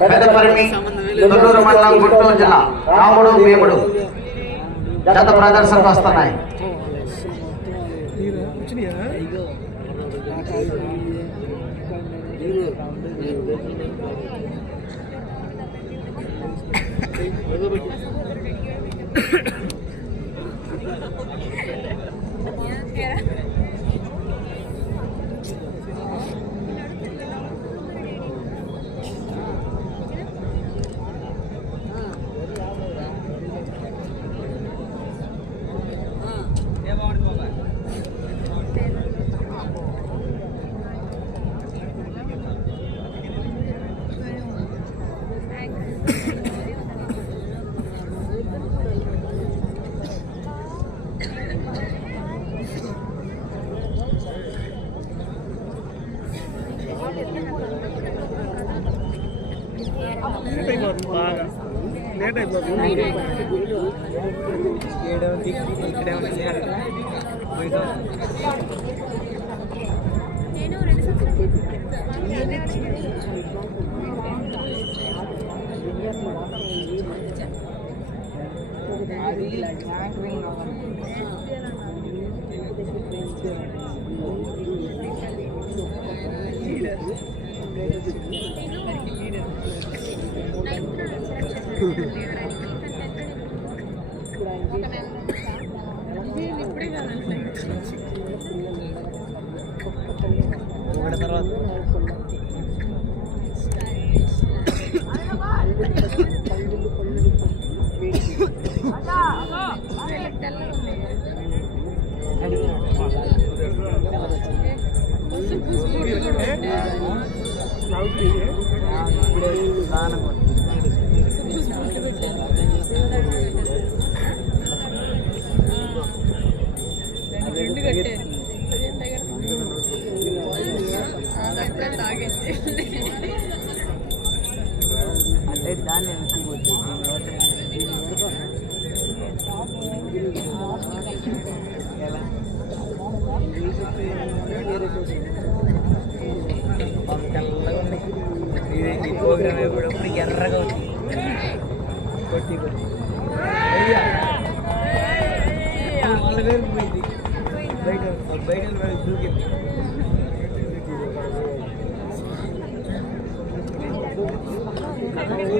పెద్దపరిమి తొల్లూరు మండలం గుంటూరు జిల్లా రాముడు భీముడు జత ప్రదర్శనకు వస్తున్నాయి. ఏడవ ఇక్కడే ఉంది అది ట్యాంక్ రింగ్ అవ్వాలి दानी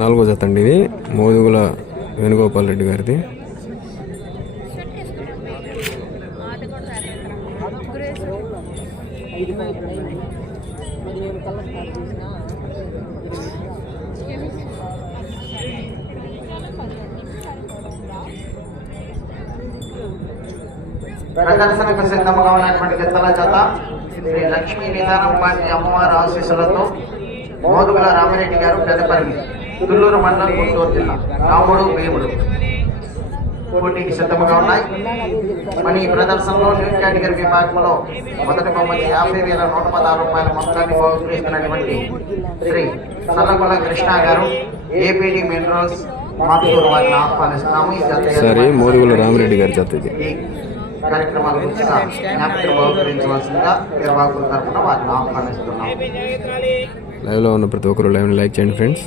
నాలుగో జత అండి ఇది. మోదుగుల వేణుగోపాల్ రెడ్డి గారిది. షర్ట్ వేసుకుంటాం ప్రదర్శనకు సిద్ధంగా ఉన్నటువంటి చిత్తల జత శ్రీ లక్ష్మీ నిదానం పార్టీ అమ్మవారి ఆశీస్సులతో మోదుగుల రామిరెడ్డి గారు పెద్దపల్లి. తుళ్ళూరు మండలం గుంటూరు జిల్లా. రాముడు భీముడు. పోటీకి సిద్ధంగా ఉన్నాయి. మన ఈ ప్రదర్శనలో న్యూ కేటగిరీ విభాగంలో మొదటి బొమ్మకి యాభై వేల నూట పదహారు రూపాయల మొత్తాన్ని బహుకరిస్తున్నటువంటి శ్రీ సల్లగొల్ల కృష్ణ గారు ఏపీడీ మెయిన్ రోడ్స్ మాతూరు వారిని ఆహ్వానిస్తున్నాము. ఈ జత రామిరెడ్డి గారి జత కార్యక్రమాల గురించి జ్ఞాపకం బహుకరించవలసిందిగా నిర్వాహకుల తరఫున వారిని ఆహ్వానిస్తున్నాం లైవ్లో ఉన్న ప్రతి ఒక్కరు లైవ్ని లైక్ చేయండి ఫ్రెండ్స్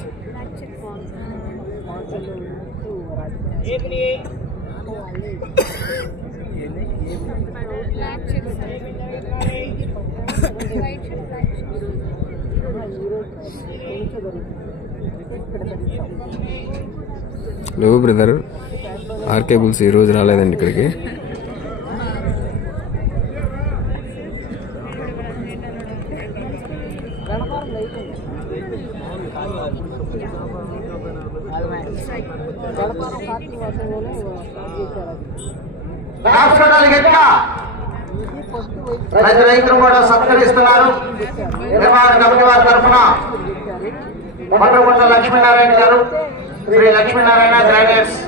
లేవు బ్రదర్. ఆర్కే బుల్స్ ఈరోజు రాలేదండి ఇక్కడికి. ప్రతి రైతులు కూడా సత్కరిస్తున్నారు. నిర్మాణ కమిటీ వారి తరఫున మొట్టమొదట లక్ష్మీనారాయణ గారు శ్రీ లక్ష్మీనారాయణ గ్రాడ్యుయేట్స్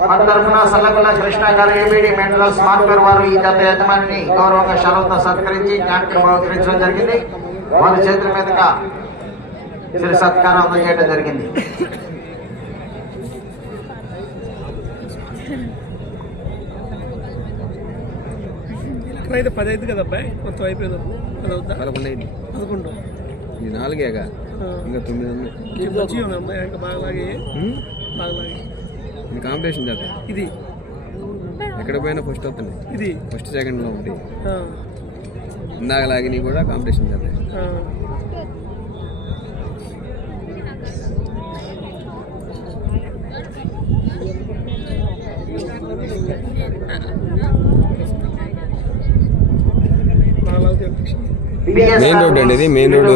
వారి తరఫున సల్లగుల్ల కృష్ణ గారు ఏబిడి మెండల్ స్మార్ట్ వారు ఈ గత యజమానిని గౌరవంగా షరతుతో సత్కరించి జ్ఞాపకం బహుకరించడం జరిగింది. వారి చేతుల మీదుగా శ్రీ సత్కారం అందజేయడం జరిగింది. అయితే పది అయింది కదా అబ్బాయి మొత్తం అయిపోయింది పదకొండు పదకొండు. ఇది నాలుగేగా? ఇంకా తొమ్మిది ఉన్నాయి ఇంకా ఉంది బాగా లాగే. ఉమ్? బాగా లాగే. కాంపిటీషన్ చేద్దాం. ఇది. ఎక్కడ పోయినా ఫస్ట్ వస్తున్నాయి ఇది. ఫస్ట్ సెకండ్లో ఉంటాయి ఆ, ఇందాక లాగినవి కూడా కాంపిటీషన్ చేద్దాం. మెయిన్ రోడ్ అండి ఇది, మెయిన్ రోడ్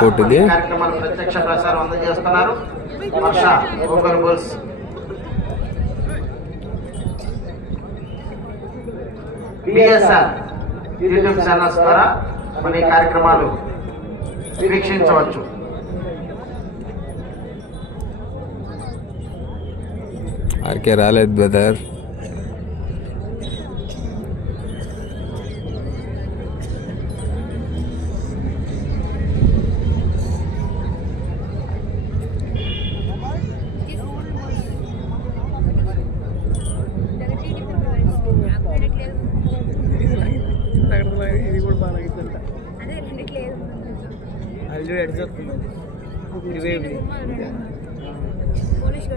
కోర్టు ఇది. కార్యక్రమాలు ప్రత్యక్ష ప్రసారం అందజేస్తున్నారు. Varsha Google Bulls. BSR YouTube channels ద్వారా మన ఈ కార్యక్రమాలు వీక్షించవచ్చు. ఆర్కే రాలేదు బ్రదర్ ఇవి పోలీస్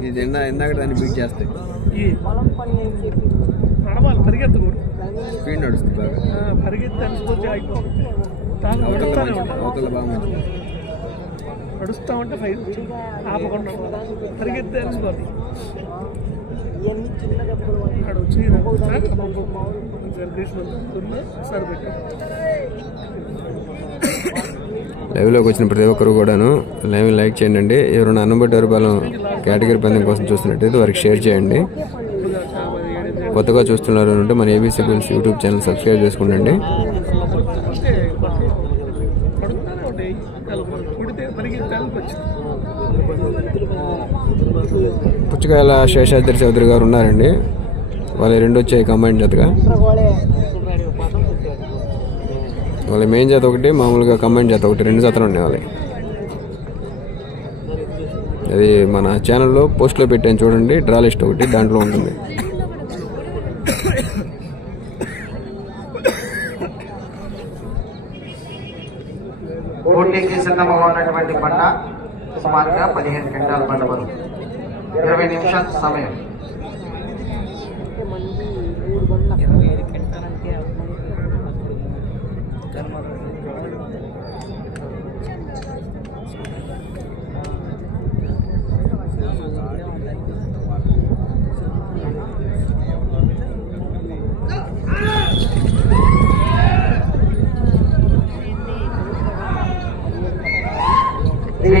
ఈ జెండా ఇందాక దాన్ని బీట్ చేస్తాయి. నడవాలి పరిగెత్తకూడదు. స్పీడ్ నడుస్తుంది బాగా. ఆ, పరిగెత్తి అవతల బాగా మంచిది నడుస్తా ఉంటే ఫైల్. ఆపకుండా పరిగెత్తి అనిసిపోతుంది అక్కడ వచ్చి లైవ్లోకి వచ్చిన ప్రతి ఒక్కరు కూడాను లైవ్ లైక్ చేయండి. ఎవరైనా అన్నబట్టి వరపాలెం కేటగిరీ పందెం కోసం చూస్తున్నట్టయితే వారికి షేర్ చేయండి. కొత్తగా చూస్తున్నారు అంటే మన ABC bills YouTube channel subscribe చేసుకోండి పుచ్చకాయల శేషాద్రి చౌదరి గారు ఉన్నారండి. వాళ్ళు రెండు వచ్చాయి కంబైన్ జతగా. వాళ్ళ మెయిన్ జత ఒకటి మామూలుగా కంబైన్ జత ఒకటి రెండు జతలు ఉన్నాయి వాళ్ళకి అది మన ఛానల్లో పోస్ట్లో పెట్టాను చూడండి డ్రా లిస్ట్ ఒకటి దాంట్లో ఉంటుంది పోటీకి సిద్ధంగా ఉన్నటువంటి బండ సుమారుగా పదిహేను క్వింటాల బండ బరువు ఇరవై నిమిషాల సమయం శ్రీ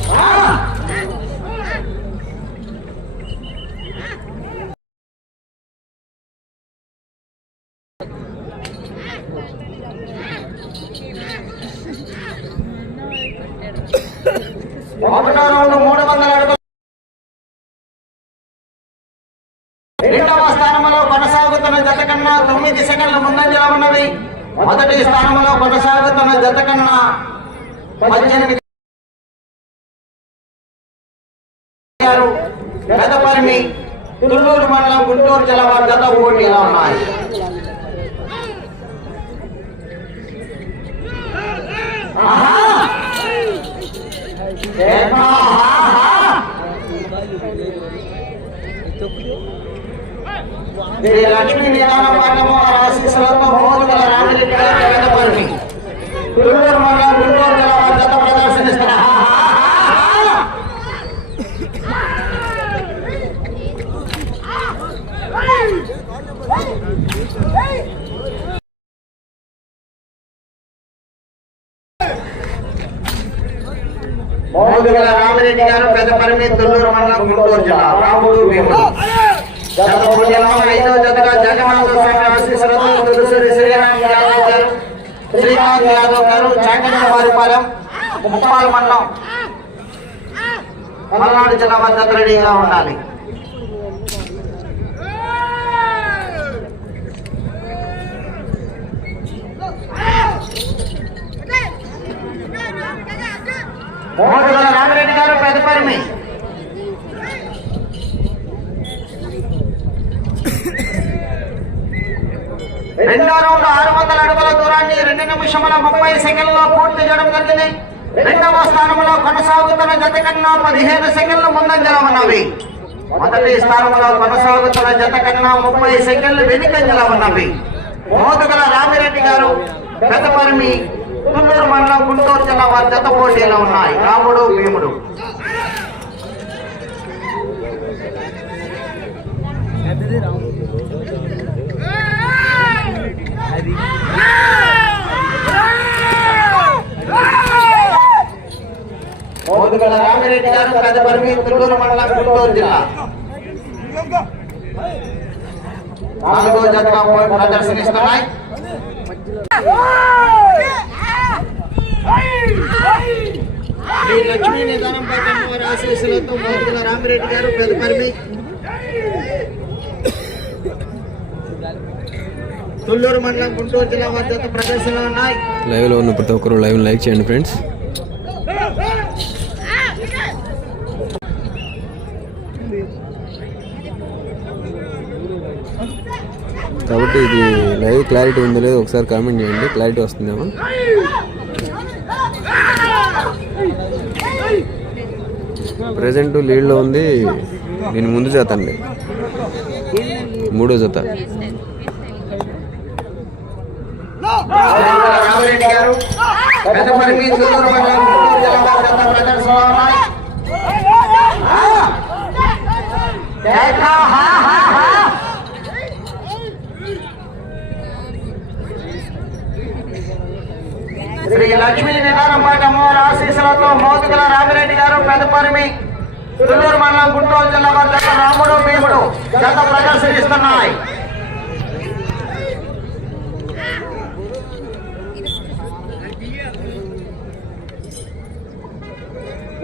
రెండవ స్థానంలో కొనసాగుతున్న జత కన్నా తొమ్మిది సెకండ్ల ముందంజలో ఉన్నవి. మొదటి స్థానంలో కొనసాగుతున్న జత కన్నా పద్దెనిమిది పెదపల్లి తుళ్ళూరు మండలం గుంటూరు జిల్లా వారి జత పోటీలో ఉన్నాయి. శ్రీ లక్ష్మీ నిదాన పాఠము ఆశీస్సులతో మోదుగల రామిరెడ్డి గారి పెదపరిమి. తుళ్ళూరు మండలం గుంటూరు జిల్లా వారి జత ప్రదర్శనిస్తున్నారు ఆహా! ఆహా! మోదుగల రామిరెడ్డి గారు పెద్దపరిమి తొల్లూరు మండలం గుంటూరు జిల్లా రాముడు భీముడు. గత పోటీలో ఐదో జతగా జగన్నాథ స్వామి ఆశీస్సులతో తులసూరి శ్రీరామ్ యాదవ్ గారు శ్రీకాంత్ యాదవ్ గారు చాంగనవారిపాలెం ముప్పాల మండలం పల్నాడు జిల్లా వద్ద రెడీగా ఉండాలి. మోదుగల రామిరెడ్డి గారు పెదపరిమి రెండో రౌండ్ ఆరు వందల అడుగుల దూరాన్ని రెండు నిమిషముల ముప్పై సెకండ్లో పూర్తి చేయడం జరిగింది. రెండవ స్థానంలో కొనసాగుతున్న జత కన్నా పదిహేను సెకండ్లు ముందంజలో ఉన్నవి. మొదటి స్థానంలో కొనసాగుతున్న జత కన్నా ముప్పై సెకండ్లు వెనుకంజలో ఉన్నవి. మోదుగల రామిరెడ్డి గారు పెద్దపరిమి తుళ్ళూరు మండలం గుంటూరు జిల్లా వారి జత పోటీలో ఉన్నాయి. రాముడు భీముడు. మోదుగల రామిరెడ్డి గారు పెద్దపరిమి తుళ్ళూరు మండలం గుంటూరు జిల్లా. నాలుగో జతగా ప్రదర్శనిస్తున్నాయి. శ్రీ లక్ష్మీ నిదానం పైన వారి ఆశీస్సులతో మోదుగల రామిరెడ్డి గారు పెదపరిమి తుళ్ళూరు మండలం గుంటూరు జిల్లా వద్ద ప్రదర్శనలు ఉన్నాయి. లైవ్లో ఉన్న ప్రతి ఒక్కరు లైవ్ లైక్ చేయండి ఫ్రెండ్స్. కాబట్టి ఇది లైవ్ క్లారిటీ ఉందో లేదో ఒకసారి కామెంట్ చేయండి. క్లారిటీ వస్తుందేమో. ప్రజెంట్ లీడ్లో ఉంది దీని ముందు జత అండి మూడో జత హా, హా, హా. శ్రీ లక్ష్మీ నిదానంపాటి అమ్మవారి ఆశీస్సులతో మోతుగల రామిరెడ్డి గారు పెద్దపరిమి తుళ్ళూరు మండలం గుంటూరు జిల్లా వారి రాముడు భీముడు గత ప్రదర్శనిస్తున్నాయి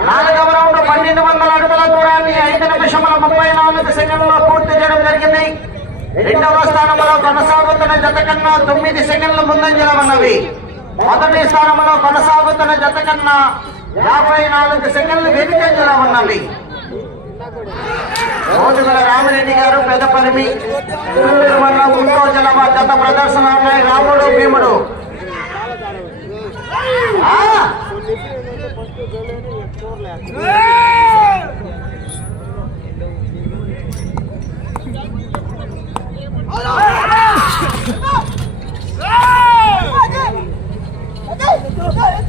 నాలుగవ రౌండ్ పన్నెండు వందల అడుగుల దూరాన్ని ఐదు నిమిషముల ముప్పై నాలుగు సెకండ్లో పూర్తి చేయడం జరిగింది. రెండవ స్థానంలో కొనసాగుతున్న జత కన్నా తొమ్మిది సెకండ్లు ముందంజలో ఉన్నవి. మొదటి స్థానంలో కొనసాగుతున్న జత కన్నా యాభై నాలుగు సెకండ్లు వెనుకంజలో ఉన్నవి రోజుగల రామిరెడ్డి గారు పెద్ద పరిమి. మండలం గుంటూరు జిల్లా వారి ప్రదర్శన ఉన్నాయి. రాముడు భీముడు.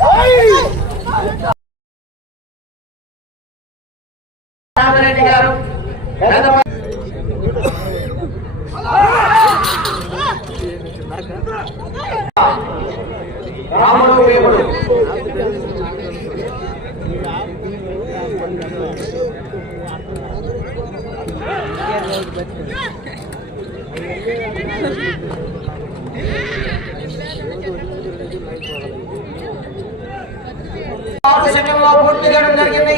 Hey! రామిరెడ్డి గారు. రాముడు ఆరు సెకండ్లో పూర్తి చేయడం జరిగింది.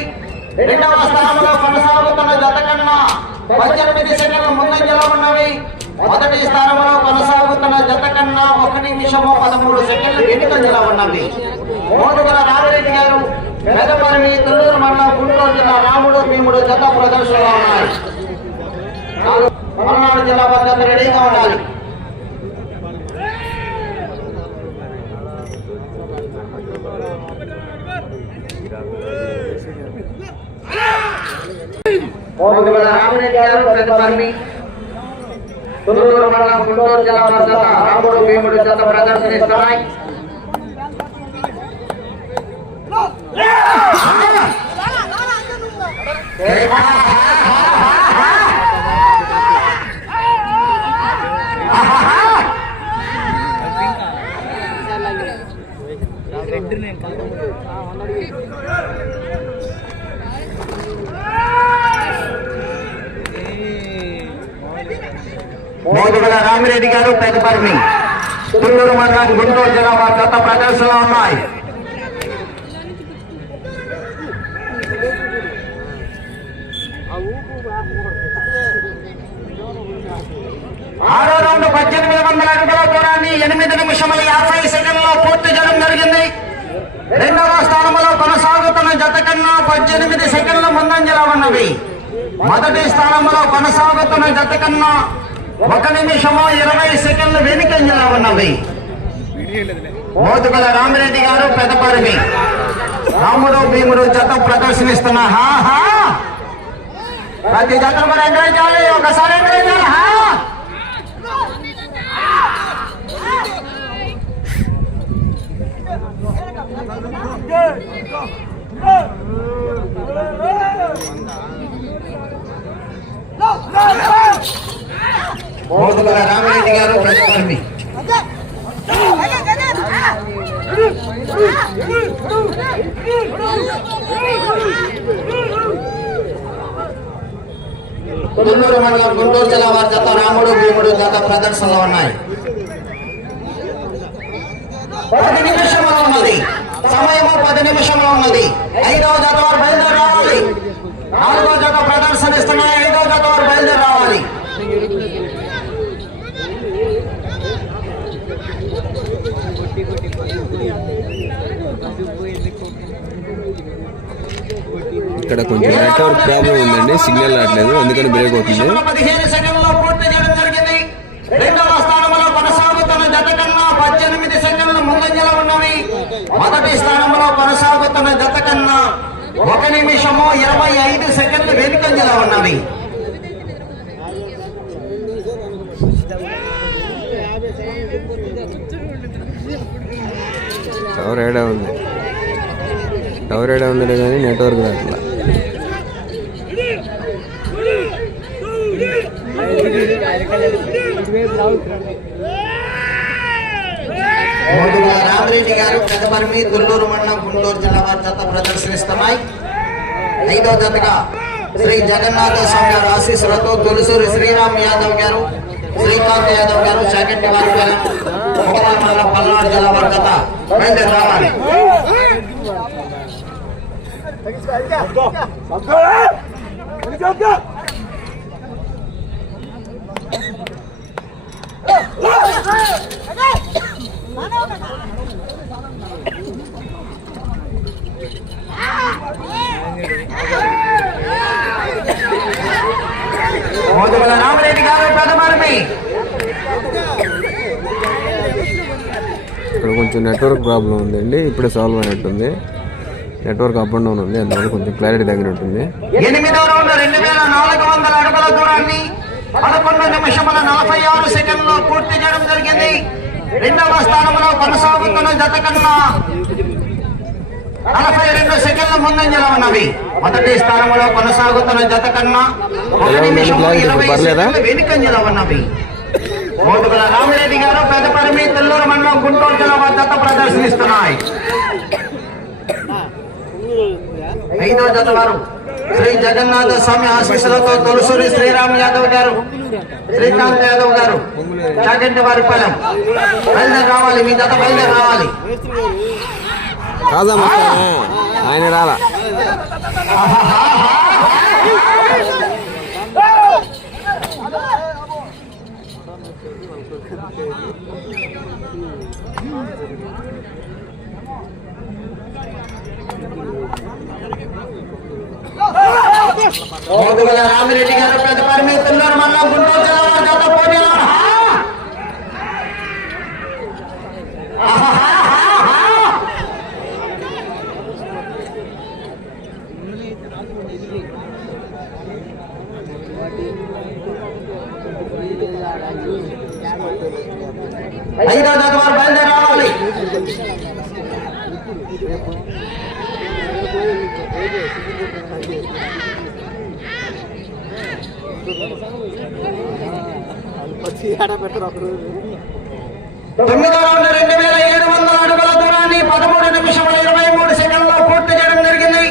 రెండవ స్థానంలో కొనసాగుతున్న జత కన్నా పద్దెనిమిది సెకండ్ల ముందంజలో ఉన్నవి. మొదటి స్థానంలో కొనసాగుతున్న జత కన్నా ఒక నిమిషము పదమూడు సెకండ్లు వెనుకంజలో ఉన్నవి. మోదుగల రామిరెడ్డి గారు పెదపరిమి తొల్లూరు మండలం గుంటూరు జిల్లా రాముడు భీముడు జత ప్రదర్శనలో ఉన్నాయి. పల్నాడు జిల్లా భద్రత రెడీగా ఉండాలి. మోదుగల రామిరెడ్డి గారు మండలం గుంటూరు జిల్లా రాముడు భీముడు జత ప్రదర్శనిస్తున్నాయి రెడ్. నేను మోదుగల రామిరెడ్డి గారు పెద్దపర్మి తుళ్ళూరు మండలం గుంటూరు జిల్లా వారి గత ప్రదర్శనలో ఉన్నాయి. ఆరో రౌండ్ పద్దెనిమిది వందల అడుగుల దూరాన్ని ఎనిమిది నిమిషముల యాభై సెకండ్లో పూర్తి చేయడం జరిగింది. రెండవ స్థానంలో కొనసాగుతున్న జత కన్నా పద్దెనిమిది సెకండ్ల ముందంజలో ఉన్నవి. మొదటి స్థానంలో కొనసాగుతున్న జత కన్నా ఒక నిమిషము ఇరవై సెకండ్లు వెనుకంజలో ఉన్నవి మోతుగల రామిరెడ్డి గారు పెదపరిమి. రాముడు భీముడు జత ప్రదర్శనిస్తున్న హా హా. ప్రతి జత కూడా ఎంకరేజ్ చేయాలి. ఒకసారి ఎంకరేజ్ చేయాలి. హా. మోతుగల గారు పెదపరిమి తుళ్ళూరు మండలం గుంటూరు జిల్లా వారి జత రాముడు భీముడు గత ప్రదర్శనలో ఉన్నాయి. పది నిమిషంలో ఉన్నది. సమయము పది నిమిషంలో ఉన్నది. ఐదవ జత వారు బయలుదేరి రావాలి. నాలుగో జత ప్రదర్శనిస్తున్నాయి. ఐదవ జత వారు బయలుదేరి రావాలి. ఇక్కడ కొంచెం నెట్వర్క్ ప్రాబ్లం ఉందండి సిగ్నల్ రావట్లేదు అందుకని బ్రేక్ అవుతుంది. మొదటి స్థానంలో కొనసాగుతున్న జత కన్నా ఒక నిమిషము ఇరవై ఐదు సెకండ్లు వెనుకంజలో ఉన్నవి. టవర్ ఏడా ఉంది? టవర్ ఏడా ఉంది కానీ నెట్వర్క్ రావట్లా. రామరెడ్డి గారు పెదపరిమి తుల్లూరు మండలం గుంటూరు జిల్లా వారి జత ప్రదర్శనిస్తున్నాయి ఐదో జతగా శ్రీ జగన్నాథ స్వామి గారి ఆశీస్సులతో తులసూరి శ్రీరామ్ యాదవ్ గారు శ్రీకాంత్ యాదవ్ గారు సెకండ్ వారి ముఖమాల మండలం పల్నాడు జిల్లా వారి జత బయలుదేరి రావాలి మోదుగుల రామరెడ్డి గారు పెదపరిమి ఇక్కడ కొంచెం నెట్వర్క్ ప్రాబ్లం ఉందండి. ఇప్పుడే సాల్వ్ అయినట్టుంది. నెట్వర్క్ అప్ అండ్ డౌన్ ఉంది. అందువల్ల కొంచెం క్లారిటీ తగ్గినట్టుంది ఎనిమిదో రౌండ్ రెండు వేల నాలుగు వందల అడుగుల దూరాన్ని పదకొండు నిమిషముల నలభై ఆరు సెకండ్లో పూర్తి చేయడం జరిగింది. రెండవ స్థానంలో కొనసాగుతున్న జత కన్నా నలభై రెండు సెకండ్ల ముందంజలో ఉన్నవి. మొదటి స్థానంలో కొనసాగుతున్న జత కన్నా ఒక క్లారిటీ? ఇరవై? సెకండ్ల వెనుకంజలో ఉన్నవి. మోదుగుల రామిరెడ్డి గారు పెద్దపరిమి తెల్లూరు మండలం గుంటూరు జిల్లా జత ప్రదర్శనిస్తున్నాయి. ఐదో జత వారు శ్రీ జగన్నాథ స్వామి ఆశీస్సులతో తొలసూరి శ్రీరామ్ యాదవ్ గారు శ్రీకాంత్ యాదవ్ గారు చాగంటి వారి పొలం బయలుదేరి రావాలి మీ జత బయలుదేరి రావాలి. ఆయన రాలా? మోదుగల రామిరెడ్డి గారు పెద్ద పరిమితుల్లో మన గుంటూరు జిల్లా వారి జత పోటీలో ఆహా! ఆహాహాహా! ఐదో జత వారు బయలుదేరి రావాలి తొమ్మిదో రౌండ్ రెండు వేల ఏడు వందల అడుగుల దూరాన్ని పదమూడు నిమిషముల ఇరవై మూడు సెకండ్లో పూర్తి చేయడం జరిగింది.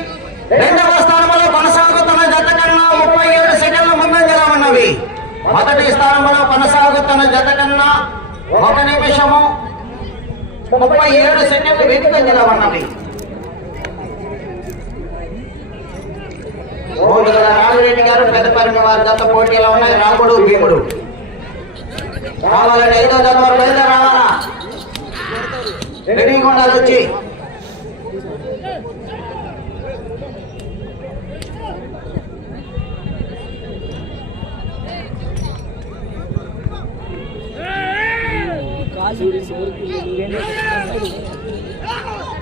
రెండవ స్థానంలో కొనసాగుతున్న జత కన్నా ముప్పై ఏడు సెకండ్ల ముందంజలా ఉన్నవి. మొదటి స్థానంలో కొనసాగుతున్న జత కన్నా ఒక నిమిషము ముప్పై ఏడు సెకండ్లు వెనుకంజలా ఉన్నవి. ఓటుగల రామిరెడ్డి గారు పెద్దపల్లి వారి దత్త పోటీలో ఉన్నాయి. రాముడు భీముడు. రావాలంటే ఐదో దత్త వరకు రావాలా రెడీగా ఉండాలి వచ్చి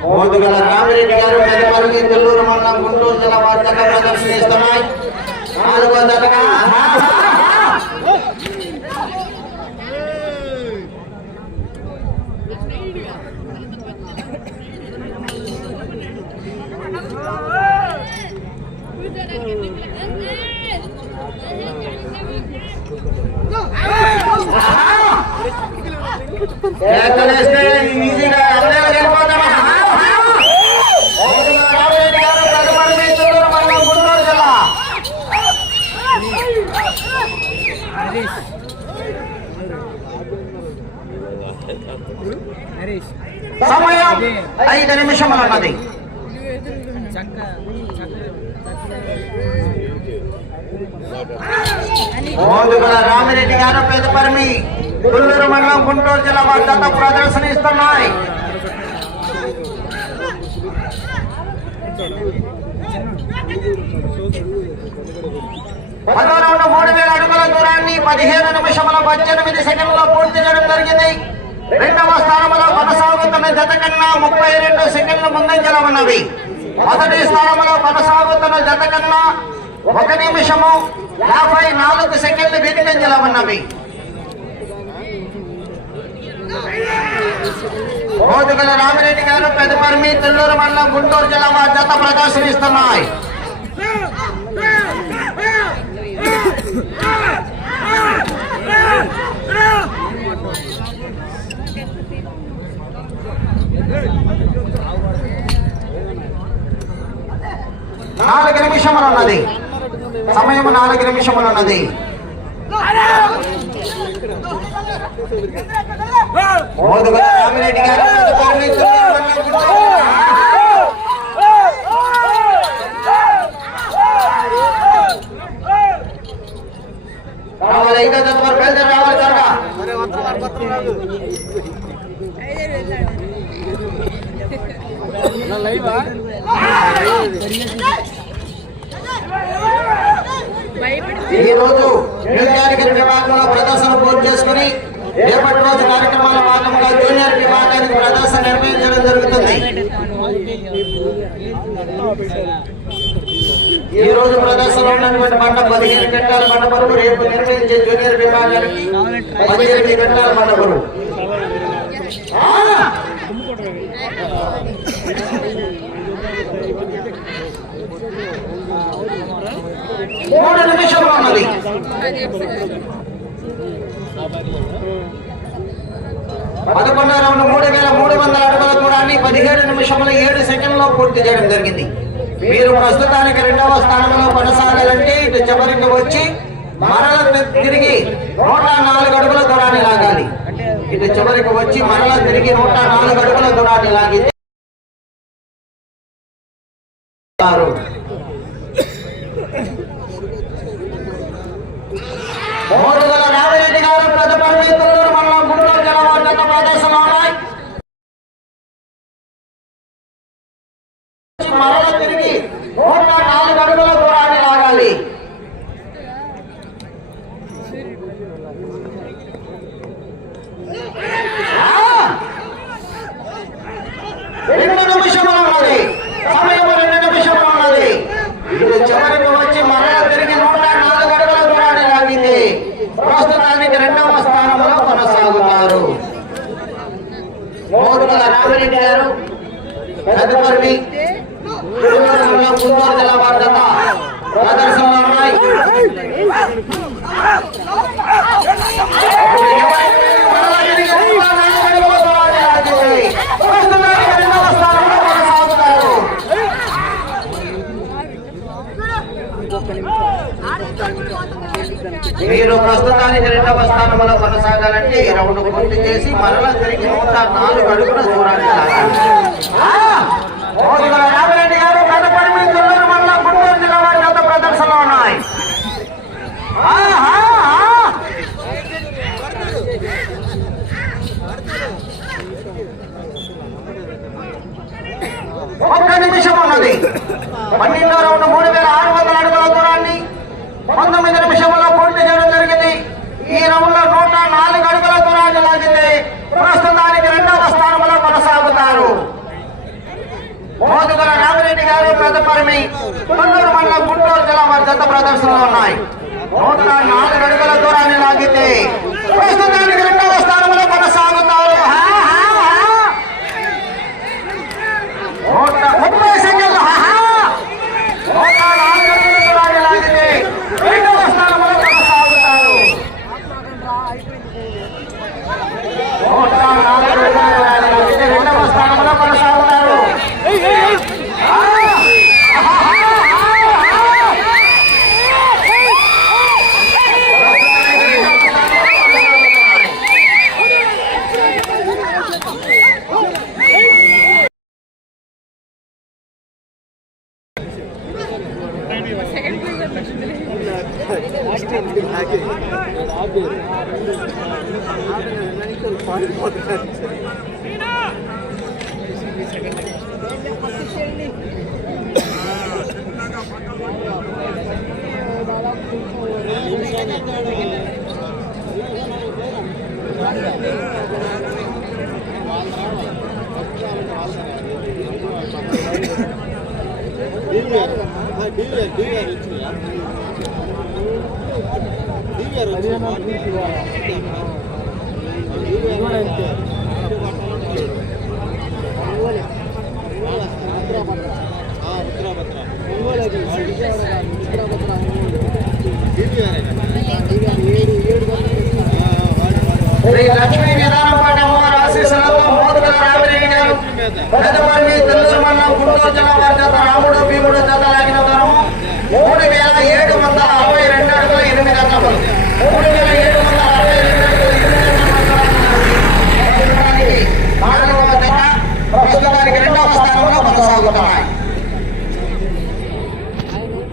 ఓటుగల రామిరెడ్డి గారు పెద్దపల్లి నెల్లూరు మండలం గుంటూరు జిల్లా వారి జత ప్రదర్శనిస్తున్నాయి నాలుగో జతగా కేకలేస్తే ఈజీగా అందరూ వెళ్ళిపోతామా? ఓటుగల రామిరెడ్డి గారు పెద్దపల్లి నెల్లూరు మండలం గుంటూరు జిల్లా హరీష్ సమయం ఐదు నిమిషములు ఉన్నది చక్క రామిరెడ్డి గారు పెద్దపరిమి గుల్లూరు మండలం గుంటూరు జిల్లా వారి ప్రదర్శన ఇస్తున్నాయి పదో మూడు వేల అడుగుల దూరాన్ని పదిహేను నిమిషముల పద్దెనిమిది సెకండ్లలో పూర్తి చేయడం జరిగింది. రెండవ స్థానంలో కొనసాగుతున్న జత కన్నా ముప్పై రెండు సెకండ్ల ముందంజల ఉన్నది మొదటి స్థానంలో కొనసాగుతున్న జత కన్నా ఒక నిమిషము యాభై నాలుగు సెకండ్లు వెనుకంజల ఉన్నవి ఓటుగల రామిరెడ్డి గారు పెద్దపరిమి తెల్లూరు మండలం గుంటూరు జిల్లా వారి జత ప్రదర్శనిస్తున్నాయి నాలుగు నిమిషములు ఉన్నది సమయం నాలుగు నిమిషములు ఉన్నది ఓదుగుల రామిరెడ్డి గారు రావాలి ఐదో జత వరకు రావాలి త్వరగా. ఈ రోజు న్యూయార్క్ విభాగంలో ప్రదర్శన పూర్తి చేసుకుని రేపటి రోజు కార్యక్రమాల భాగంగా జూనియర్ విభాగానికి ప్రదర్శన నిర్వహించడం జరుగుతుంది. ఈ రోజు ప్రదర్శనలో ఉన్నటువంటి మండ పదిహేను గంటల మండ బరువు రేపు నిర్వహించే జూనియర్ విభాగానికి పదిహేను గంటల మండ బరువు మూడు నిమిషంలో ఉన్నది. పదకొండో రౌండ్ మూడు వేల మూడు వందల అడుగుల దూరాన్ని పదిహేడు నిమిషముల ఏడు సెకండ్లో పూర్తి చేయడం జరిగింది. మీరు ప్రస్తుతానికి రెండవ స్థానంలో కొనసాగాలంటే ఇటు చివరికి వచ్చి మరల తిరిగి నూట నాలుగు అడుగుల దూరాన్ని లాగాలి. ఇది చివరికి వచ్చి మరలా తిరిగి నూట నాలుగు అడుగుల దూరాన్ని లాగింది మరలా తిరిగి మీరు రెండవ స్థానంలో కొనసాగాలంటే ఈ రౌండ్ పూర్తి చేసి మరలా తిరిగి నూట నాలుగు అడుగుల దూరాన్ని ఒక్క నిమిషం ఉన్నది. పన్నెండో రౌండ్ మూడు వేల ఆరు వందల అడుగుల దూరాన్ని. పంతొమ్మిది నిమిషం ఈ రౌండ్లో నూట నాలుగు అడుగుల దూరాన్ని లాగింది ప్రస్తుతానికి రెండవ స్థానంలో కొనసాగుతారు. మోదుగల రామిరెడ్డి గారు పెద్దపరిమి కొన్నూరు మండలం గుంటూరు జిల్లా వారి జత ప్రదర్శనలో ఉన్నాయి. నూట నాలుగు అడుగుల దూరాన్ని లాగితే ప్రస్తుతానికి రెండవ స్థానంలో కొనసాగుతారు హా, హా, హా. నూట ముప్పై సెకండ్లు హా, హా. నూట నాలుగు అడుగుల దూరాన్ని లాగితే రెండవ స్థానంలో కొనసాగుతారు నూట నాలుగు అడుగుల దూరాన్ని లాగితే రెండవ స్థానంలో కొనసాగుతారు ఆ! శ్రీ